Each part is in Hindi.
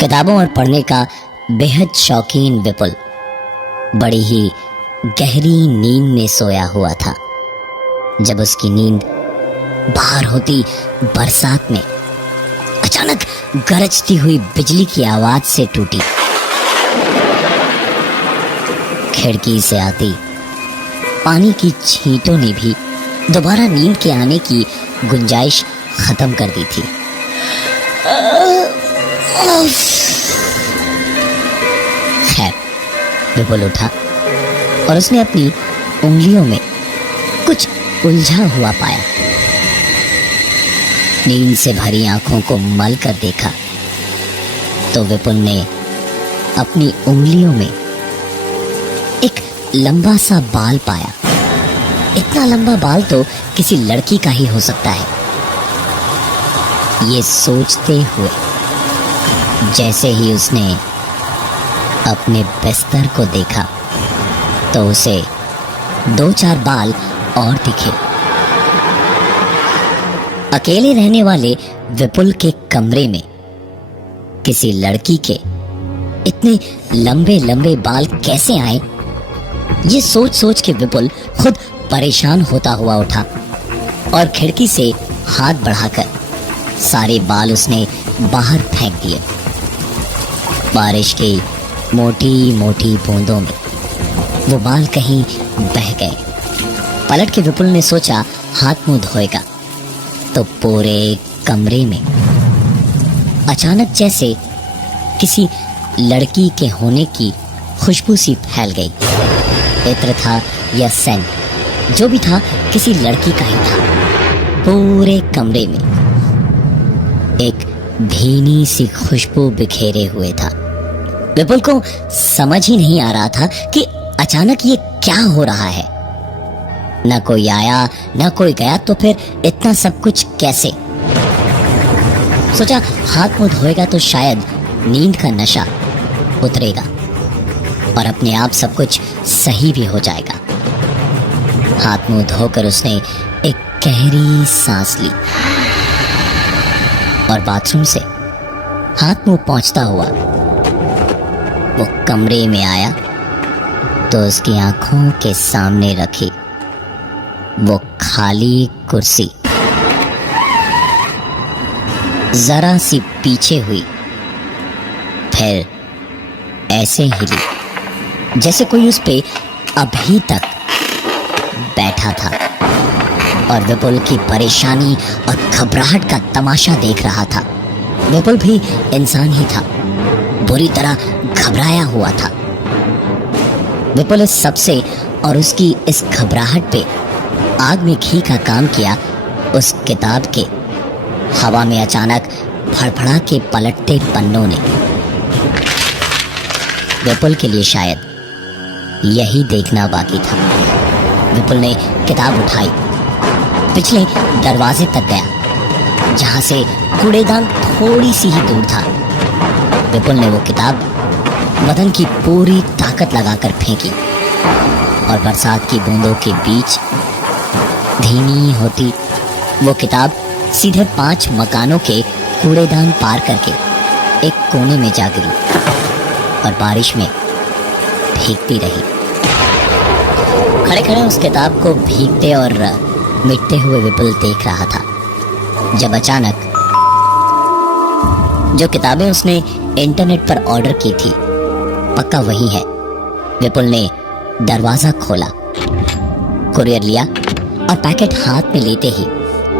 किताबों और पढ़ने का बेहद शौकीन विपुल बड़ी ही गहरी नींद में सोया हुआ था जब उसकी नींद बाहर होती बरसात में अचानक गरजती हुई बिजली की आवाज से टूटी। खिड़की से आती पानी की छींटों ने भी दोबारा नींद के आने की गुंजाइश खत्म कर दी थी। खैर, विपुल उठा और उसने अपनी उंगलियों में कुछ उलझा हुआ पाया। नींद से भरी आंखों को मल कर देखा तो विपुल ने अपनी उंगलियों में एक लंबा सा बाल पाया। इतना लंबा बाल तो किसी लड़की का ही हो सकता है। ये सोचते हुए जैसे ही उसने अपने बिस्तर को देखा तो उसे 2-4 बाल और दिखे। अकेले रहने वाले विपुल के कमरे में किसी लड़की के इतने लंबे लंबे बाल कैसे आए, ये सोच सोच के विपुल खुद परेशान होता हुआ उठा और खिड़की से हाथ बढ़ाकर सारे बाल उसने बाहर फेंक दिए। बारिश की मोटी मोटी बूंदों में वो बाल कहीं बह गए। पलट के विपुल ने सोचा हाथ मुंह धोएगा तो पूरे कमरे में अचानक जैसे किसी लड़की के होने की खुशबू सी फैल गई। इत्र था या सेंट, जो भी था किसी लड़की का ही था। पूरे कमरे में एक भीनी सी खुशबू बिखेरे हुए था। विपुल को समझ ही नहीं आ रहा था कि अचानक ये क्या हो रहा है। ना कोई आया ना कोई गया, तो फिर इतना सब कुछ कैसे? सोचा हाथ मुंह धोएगा तो शायद नींद का नशा उतरेगा और अपने आप सब कुछ सही भी हो जाएगा। हाथ मुंह धोकर उसने एक गहरी सांस ली और बाथरूम से हाथ मुंह पोंछता हुआ वो कमरे में आया तो उसकी आंखों के सामने रखी वो खाली कुर्सी जरा सी पीछे हुई, फिर ऐसे हिली जैसे कोई उस पे अभी तक बैठा था और विपुल की परेशानी और घबराहट का तमाशा देख रहा था। विपुल भी इंसान ही था, बुरी तरह घबराया हुआ था। विपुल इस सबसे और उसकी इस घबराहट पे आग में घी का काम किया। उस किताब के हवा में अचानक फड़फड़ा के पलटते पन्नों ने विपुल के लिए शायद यही देखना बाकी था। विपुल ने किताब उठाई, पिछले दरवाजे तक गया जहां से कूड़ेदान थोड़ी सी ही दूर था। विपुल ने वो किताब बदन की पूरी ताकत लगाकर फेंकी और बरसात की बूंदों के बीच धीमी होती वो किताब सीधे 5 मकानों के कूड़ेदान पार करके एक कोने में जा गिरी और बारिश में भीगती रही। खड़े खड़े उस किताब को भीगते और मिटते हुए विपुल देख रहा था जब अचानक जो किताबें उसने इंटरनेट पर ऑर्डर की थी पक्का वही है। विपुल ने दरवाजा खोला, कुरियर लिया और पैकेट हाथ में लेते ही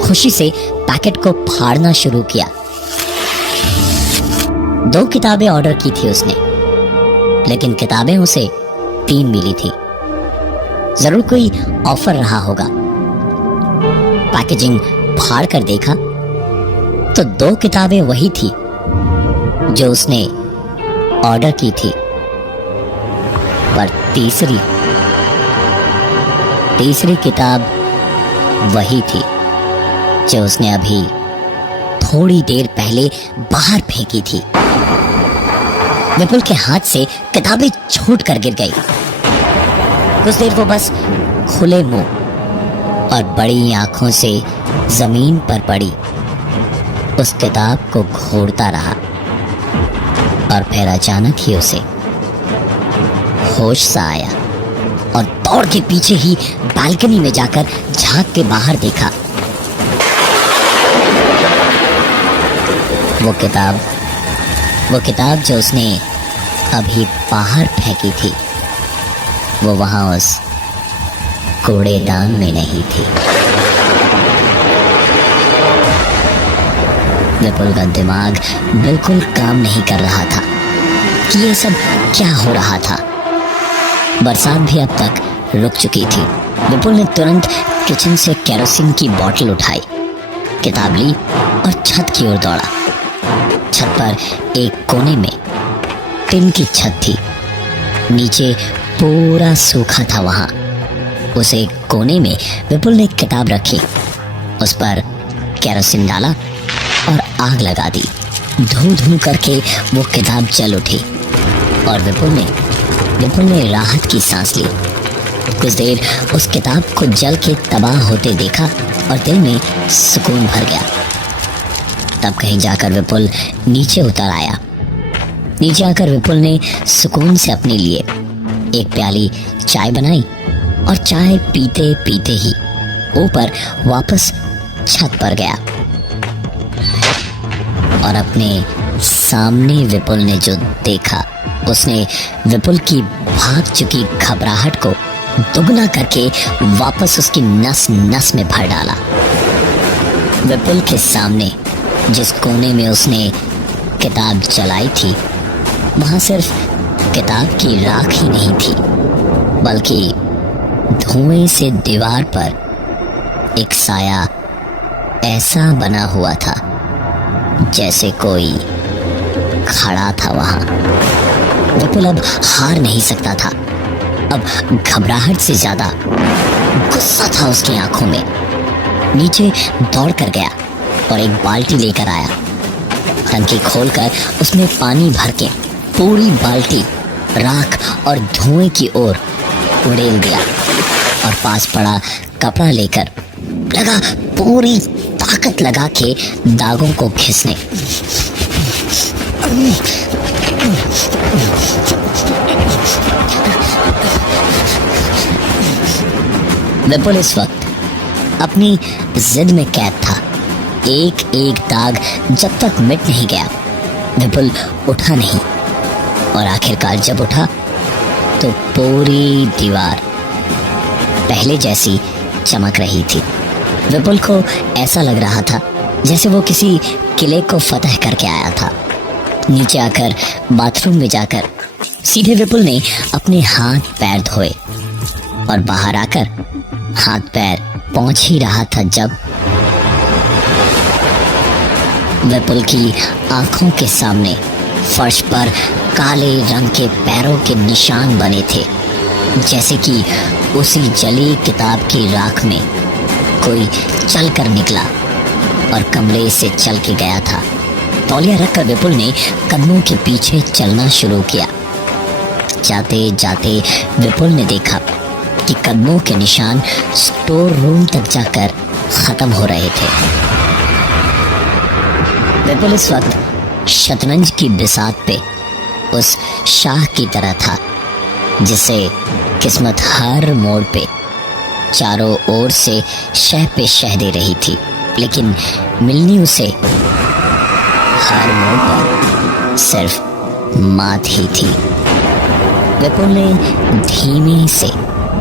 खुशी से पैकेट को फाड़ना शुरू किया। 2 किताबें ऑर्डर की थी उसने, लेकिन किताबें उसे 3 मिली थी। जरूर कोई ऑफर रहा होगा। पैकेजिंग फाड़ कर देखा तो 2 किताबें वही थी जो उसने ऑर्डर की थी, पर तीसरी किताब वही थी जो उसने अभी थोड़ी देर पहले बाहर फेंकी थी। विपुल के हाथ से किताबें छूट कर गिर गई। कुछ देर वो बस खुले मुंह और बड़ी आंखों से जमीन पर पड़ी उस किताब को घोरता रहा। और फिर अचानक ही उसे होश सा आया और दौड़ के पीछे ही बालकनी में जाकर झांक के बाहर देखा। वो किताब जो उसने अभी बाहर फेंकी थी, वो वहां उस कूड़ेदान में नहीं थी। विपुल का दिमाग बिल्कुल काम नहीं कर रहा था कि ये सब क्या हो रहा था। बरसात भी अब तक रुक चुकी थी। विपुल ने तुरंत किचन से केरोसिन की बोतल उठाई, किताब ली और छत की ओर दौड़ा। छत पर एक कोने में टिन की छत थी, नीचे पूरा सूखा था। वहां उस एक कोने में विपुल ने एक किताब रखी, उस पर केरोसिन डाला और आग लगा दी। धू धू करके वो किताब जल उठी और विपुल ने राहत की सांस ली। कुछ देर उस किताब को जल के तबाह होते देखा और दिल में सुकून भर गया। तब कहीं जाकर विपुल नीचे उतर आया। नीचे आकर विपुल ने सुकून से अपने लिए एक प्याली चाय बनाई और चाय पीते पीते ही ऊपर वापस छत पर गया और अपने सामने विपुल ने जो देखा, उसने विपुल की भाग चुकी घबराहट को दुगना करके वापस उसकी नस नस में भर डाला। विपुल के सामने जिस कोने में उसने किताब जलाई थी, वहां सिर्फ किताब की राख ही नहीं थी, बल्कि धुएं से दीवार पर एक साया ऐसा बना हुआ था जैसे कोई खड़ा था वहां। विपुल अब हार नहीं सकता था। अब घबराहट से ज्यादा गुस्सा था उसकी आंखों में। नीचे दौड़ कर गया और एक बाल्टी लेकर आया। टंकी खोलकर उसमें पानी भर के पूरी बाल्टी राख और धुएं की ओर उड़ेल दिया और पास पड़ा कपड़ा लेकर लगा पूरी ताकत लगा के दागों को घिसने। विपुल इस वक्त अपनी जिद में कैद था। एक एक दाग जब तक मिट नहीं गया, विपुल उठा नहीं और आखिरकार जब उठा तो पूरी दीवार पहले जैसी चमक रही थी। विपुल को ऐसा लग रहा था जैसे वो किसी किले को फतह करके आया था। नीचे आकर बाथरूम में जाकर सीधे विपुल ने अपने हाथ पैर धोए और बाहर आकर हाथ पैर पहुंच ही रहा था जब विपुल की आंखों के सामने फर्श पर काले रंग के पैरों के निशान बने थे, जैसे कि उसी जली किताब की राख में कोई चल कर निकला और कमरे से चल के गया था। तौलिया रखकर विपुल ने कदमों के पीछे चलना शुरू किया। जाते जाते विपुल ने देखा कि कदमों के निशान स्टोर रूम तक जाकर खत्म हो रहे थे। विपुल इस वक्त शतरंज की बिसात पे उस शाह की तरह था जिसे किस्मत हर मोड़ पे चारों ओर से शह पे शह दे रही थी, लेकिन मिलनी उसे हर मोड़ पर सिर्फ मात ही थी। विपुल ने धीमे से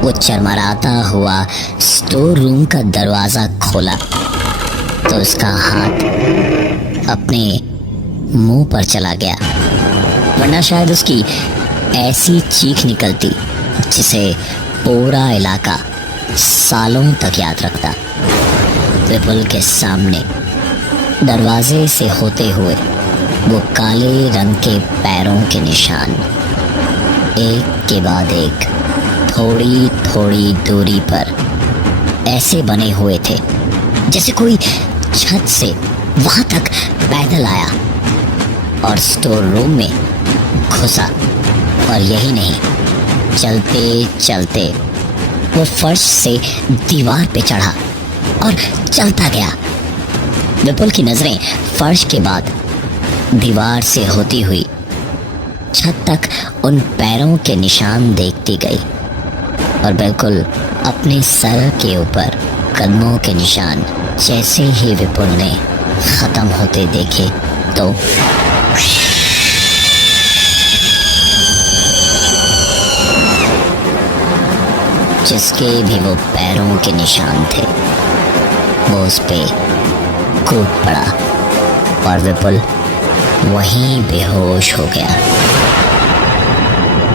वो चरमराता हुआ स्टोर रूम का दरवाजा खोला तो उसका हाथ अपने मुंह पर चला गया, वरना शायद उसकी ऐसी चीख निकलती जिसे पूरा इलाका सालों तक याद रखता। विपुल के सामने दरवाजे से होते हुए वो काले रंग के पैरों के निशान एक के बाद एक थोड़ी थोड़ी दूरी पर ऐसे बने हुए थे जैसे कोई छत से वहां तक पैदल आया और स्टोर रूम में घुसा। और यही नहीं, चलते चलते वो फर्श से दीवार पे चढ़ा और चलता गया। विपुल की नजरें फर्श के बाद दीवार से होती हुई छत तक उन पैरों के निशान देखती गई और बिल्कुल अपने सर के ऊपर कदमों के निशान जैसे ही विपुल ने खत्म होते देखे तो जिसके भी वो पैरों के निशान थे वो उस पे कूद पड़ा और विपुल वहीं बेहोश हो गया।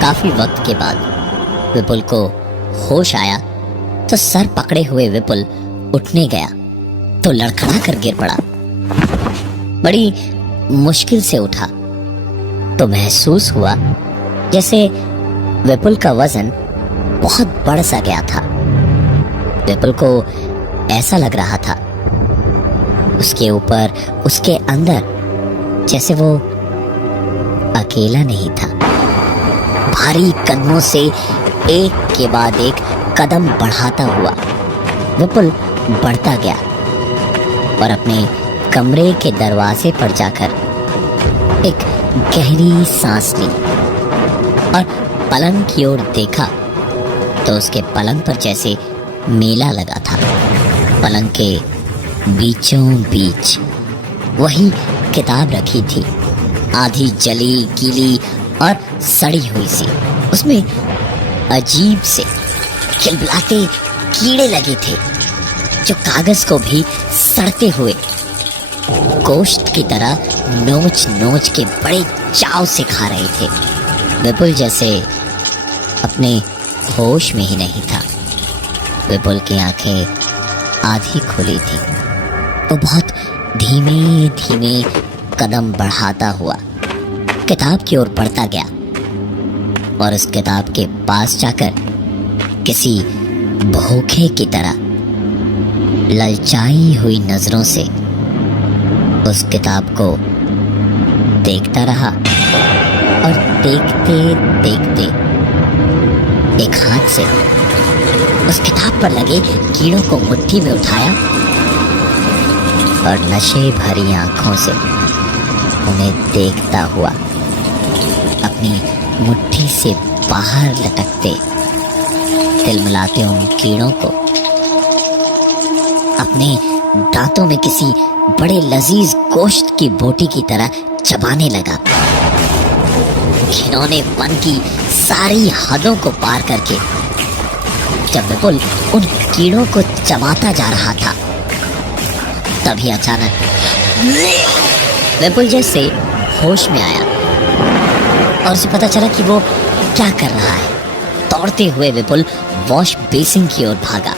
काफी वक्त के बाद विपुल को होश आया तो सर पकड़े हुए विपुल उठने गया तो लड़खड़ा कर गिर पड़ा। बड़ी मुश्किल से उठा तो महसूस हुआ जैसे विपुल का वजन बहुत बढ़ सा गया था। विपुल को ऐसा लग रहा था उसके ऊपर उसके अंदर जैसे वो अकेला नहीं था। भारी कदमों से एक के बाद एक कदम बढ़ाता हुआ विपुल बढ़ता गया और अपने कमरे के दरवाजे पर जाकर एक गहरी सांस ली और पलंग की ओर देखा तो उसके पलंग पर जैसे मेला लगा था। पलंग के बीचों बीच वही किताब रखी थी, आधी जली गीली और सड़ी हुई सी। उसमें अजीब से खिलबिलाते कीड़े लगे थे जो कागज को भी सड़ते हुए गोश्त की तरह नोच नोच के बड़े चाव से खा रहे थे। विपुल जैसे अपने होश में ही नहीं था। विपुल की आंखें आधी खुली थी। वो बहुत धीमे धीमे कदम बढ़ाता हुआ किताब की ओर बढ़ता गया और उस किताब के पास जाकर किसी भूखे की तरह ललचाई हुई नजरों से उस किताब को देखता रहा और देखते देखते एक हाथ से उस किताब पर लगे कीड़ों को मुट्ठी में उठाया और नशे भरी आंखों से उन्हें देखता हुआ अपनी मुट्ठी से बाहर लटकते तिलमिलाते उन कीड़ों को अपने दांतों में किसी बड़े लजीज गोश्त की बोटी की तरह चबाने लगा। घिनौने मन की सारी हदों को पार करके जब विपुल उन कीड़ों को चबाता जा रहा था तभी अचानक विपुल जैसे होश में आया और उसे पता चला कि वो क्या कर रहा है। दौड़ते हुए विपुल वॉश बेसिन की ओर भागा।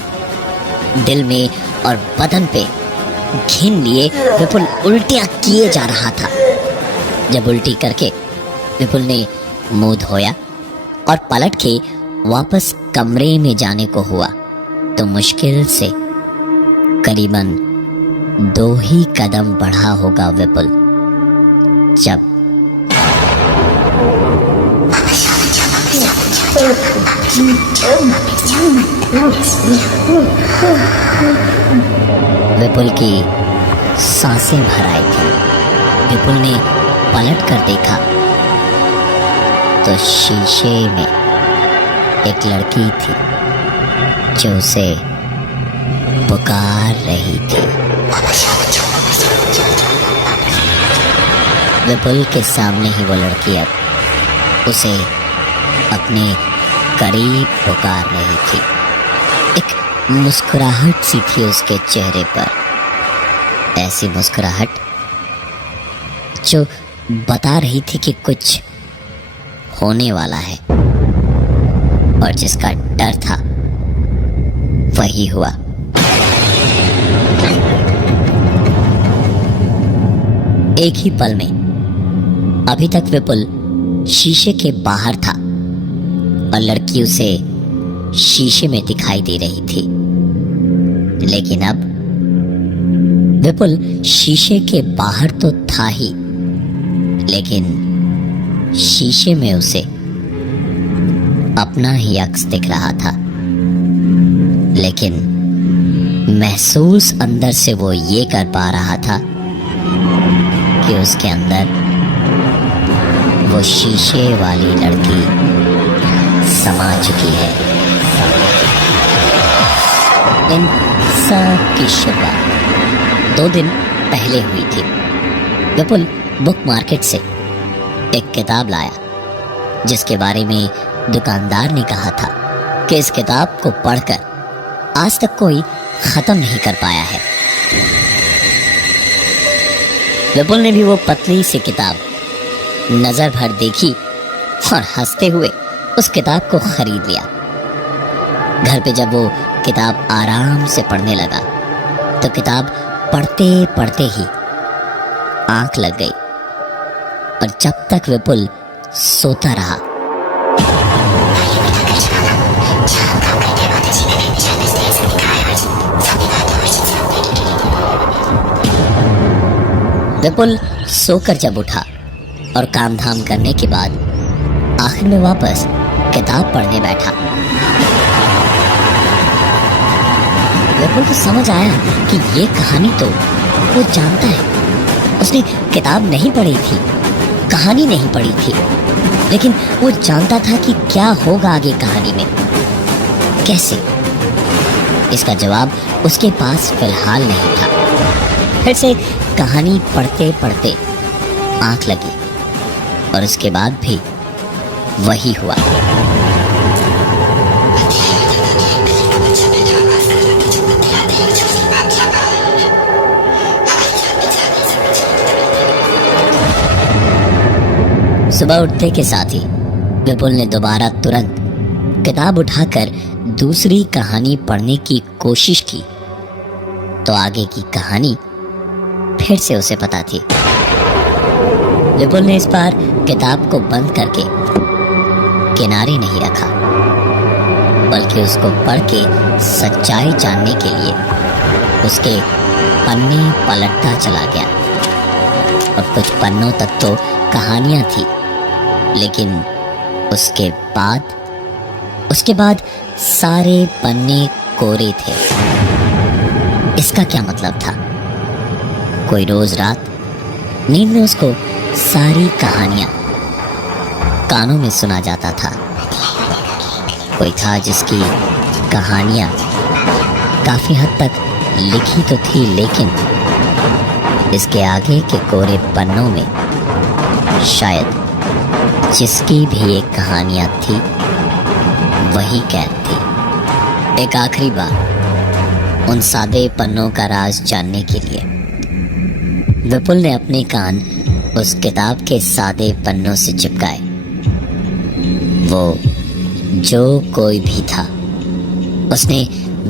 दिल में और बदन पे घिन लिए विपुल उल्टियां किए जा रहा था। जब उल्टी करके विपुल ने मुंह धोया और पलट के वापस कमरे में जाने को हुआ तो मुश्किल से करीबन 2 ही कदम बढ़ा होगा विपुल जब विपुल की सांसें भर आई थी। विपुल ने पलट कर देखा तो शीशे में एक लड़की थी जो उसे पुकार रही थी। विपुल के सामने ही वो लड़की अब उसे अपने करीब पुकार रही थी। एक मुस्कुराहट सी थी उसके चेहरे पर, ऐसी मुस्कुराहट जो बता रही थी कि कुछ होने वाला है और जिसका डर था वही हुआ। एक ही पल में अभी तक विपुल शीशे के बाहर था और लड़की उसे शीशे में दिखाई दे रही थी, लेकिन अब विपुल शीशे के बाहर तो था ही, लेकिन शीशे में उसे अपना ही अक्स दिख रहा था। लेकिन महसूस अंदर से वो ये कर पा रहा था कि उसके अंदर वो शीशे वाली लड़की समा चुकी है। इन सब की शुरुआत 2 दिन पहले हुई थी। विपुल बुक मार्केट से एक किताब लाया जिसके बारे में दुकानदार ने कहा था कि इस किताब को पढ़कर आज तक कोई खत्म नहीं कर पाया है। विपुल ने भी वो पतली सी किताब नजर भर देखी और हंसते हुए उस किताब को खरीद लिया। घर पे जब वो किताब आराम से पढ़ने लगा तो किताब पढ़ते पढ़ते ही आंख लग गई और जब तक विपुल सोता रहा विपुल सोकर जब उठा और काम धाम करने के बाद आखिर में वापस किताब पढ़ने बैठा। विपुल को समझ आया कि ये कहानी तो वो जानता है। उसने किताब नहीं पढ़ी थी, कहानी नहीं पढ़ी थी, लेकिन वो जानता था कि क्या होगा आगे कहानी में, कैसे। इसका जवाब उसके पास फिलहाल नहीं था। फिर से कहानी पढ़ते पढ़ते आंख लगी और उसके बाद भी वही हुआ। सुबह उठते के साथ ही विपुल ने दोबारा तुरंत किताब उठाकर दूसरी कहानी पढ़ने की कोशिश की तो आगे की कहानी फिर से उसे पता थी। विपुल ने इस बार किताब को बंद करके किनारे नहीं रखा, बल्कि उसको पढ़ के सच्चाई जानने के लिए उसके पन्ने पलटता चला गया। और कुछ पन्नों तक तो कहानियां थी, लेकिन उसके बाद सारे पन्ने कोरे थे। इसका क्या मतलब था? कोई रोज रात नींद में उसको सारी कहानियां कानों में सुना जाता था। कोई था जिसकी कहानियां काफी हद तक लिखी तो थी, लेकिन इसके आगे के कोरे पन्नों में शायद जिसकी भी एक कहानियां थी वही कैद थी। एक आखिरी बार उन सादे पन्नों का राज जानने के लिए विपुल ने अपने कान उस किताब के सादे पन्नों से चिपकाए। वो जो कोई भी था, उसने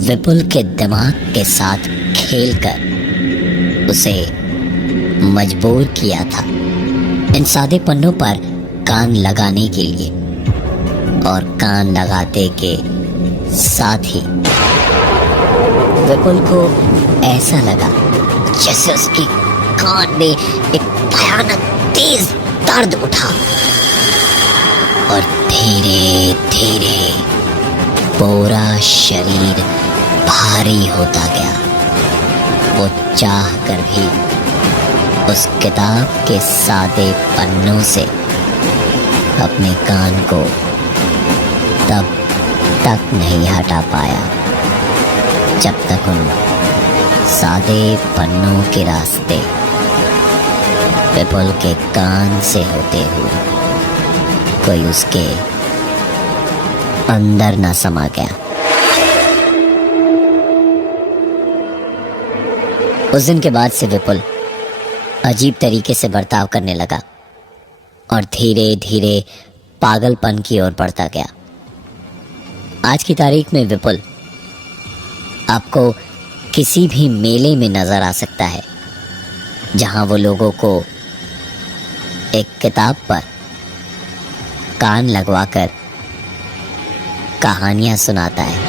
विपुल के दिमाग के साथ खेलकर उसे मजबूर किया था इन सादे पन्नों पर कान लगाने के लिए। और कान लगाते के साथ ही विपुल को ऐसा लगा जैसे उसके कान में एक भयानक तेज दर्द उठा और धीरे धीरे पूरा शरीर भारी होता गया। वो चाह कर भी उस किताब के सादे पन्नों से अपने कान को तब तक नहीं हटा पाया जब तक उन सादे पन्नों के रास्ते विपुल के कान से होते हुए कोई उसके अंदर न समा गया। उस दिन के बाद से विपुल अजीब तरीके से बर्ताव करने लगा और धीरे धीरे पागलपन की ओर बढ़ता गया। आज की तारीख में विपुल आपको किसी भी मेले में नजर आ सकता है जहां वो लोगों को एक किताब पर कान लगवाकर कहानियां सुनाता है।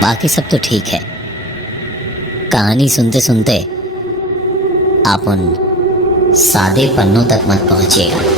बाकी सब तो ठीक है, कहानी सुनते सुनते आप उन सादे पन्नों तक मत पहुंचिएगा।